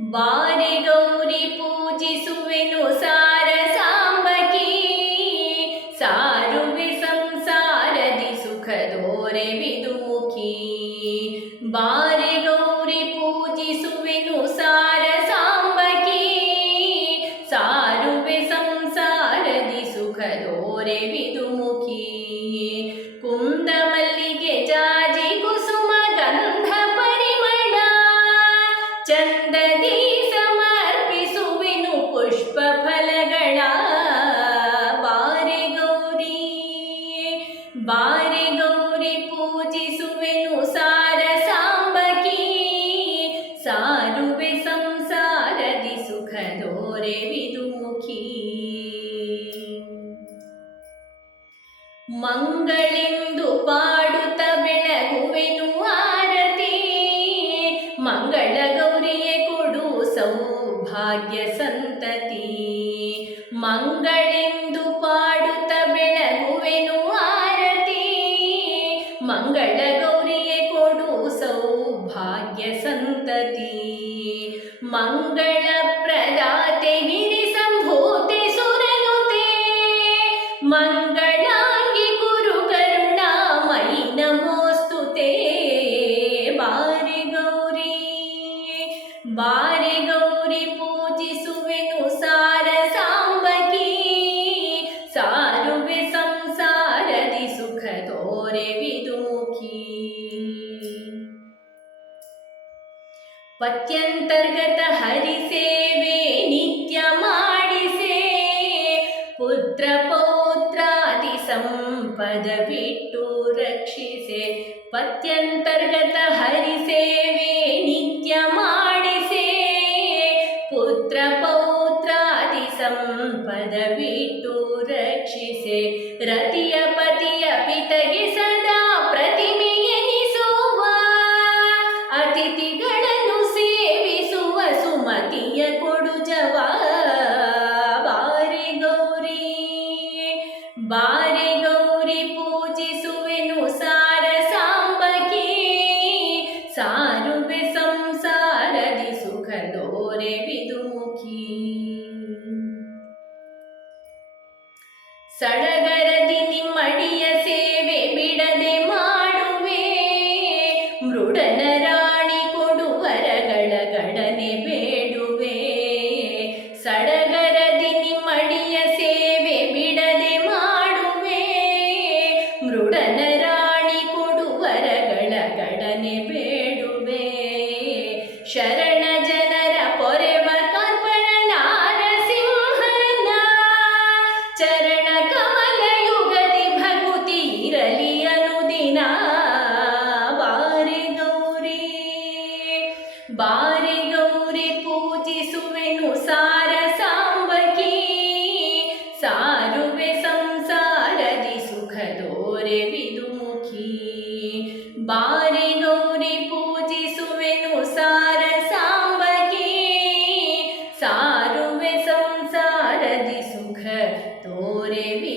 ಬಾರಿ ಗೌರಿ ಪೂಜಿಸುವೆನು ಸಾರ ಸಾಂಬಕಿ ಸಾರುವೆ ಸಂಸಾರದಿ ಸುಖದೋರೆ ವಿದುಮುಖಿ ಬಾರಿ ಗೌರಿ ಪೂಜಿಸುವೆನು ಸಾರ ಸಾಂಬಕಿ ಸಾರುವೆ ಸಂಸಾರದಿ ಸುಖದೋರೆ ವಿದುಮುಖಿ ವಿದುಮುಖಿ ಮಂಗಳೆಂದು ಪಾಡುತ್ತ ಬೆಳಗುವೆನು ಆರತಿ. ಮಂಗಳ ಗೌರಿಯೇ ಕೊಡು ಸೌಭಾಗ್ಯ ಸಂತತಿ. ಮಂಗಳೆಂದು ಪಾಡುತ್ತ ಬೆಳಗುವೆನು ಆರತಿ. ಮಂಗಳ ಗೌರಿಯೇ ಕೊಡು ಸೌಭಾಗ್ಯ ಸಂತತಿ. ಮಂಗಳ ಬಾರಿ ಗೌರಿ ಪೂಜಿಸುವೆನು ಸಾರ ಸಾಂಬಕಿ. ಸಾರುವೆ ಸಂಸಾರದಿ ಸುಖ ತೋರೆ ವಿದುಖಿ ಪತ್ಯಂತರ್ಗತ ಹರಿಸೇವೆ, ನಿತ್ಯ ಮಾಡಿಸೆ. ಪುತ್ರ ಪೌತ್ರಾದಿ ಸಂಪದ ಬಿಟ್ಟು ರಕ್ಷಿಸೆ. ಪತ್ಯಂತರ್ಗತ ಹರಿಸೇವೆ ಬಿಟ್ಟು ರಕ್ಷಿಸೆ ರತಿಯ ಪತಿಯ ಸಡಗರದಿ ನಿಮ್ಮಡಿಯ ಸೇವೆ ಬಿಡದೆ ಮಾಡುವೆ. ಮೃಡನ ರಾಣಿ ಕೊಡುವರಗಳ ಗಡನೆ ಬೇಡುವೆ. ಸಡಗರದಿ ನಿಮ್ಮಡಿಯ ಸೇವೆ ಬಿಡದೆ ಮಾಡುವೆ. ಮೃಡನ ಬಾರಿ ಗೌರಿ ಪೂಜಿಸುವೆನು ಸಾರ ಸಾಂಬಕಿ ಸಾರುವೆ ಸಂಸಾರದಿ ಸುಖ ದೋರೆ ವಿದುಮುಖಿ ಬಾರಿ ಗೌರಿ ಪೂಜಿಸುವೆನು ಸಾರ ಸಾಂಬಕಿ ಸಾರುವೆ ಸಂಸಾರದಿ ಸುಖ ತೋರೆ ವಿ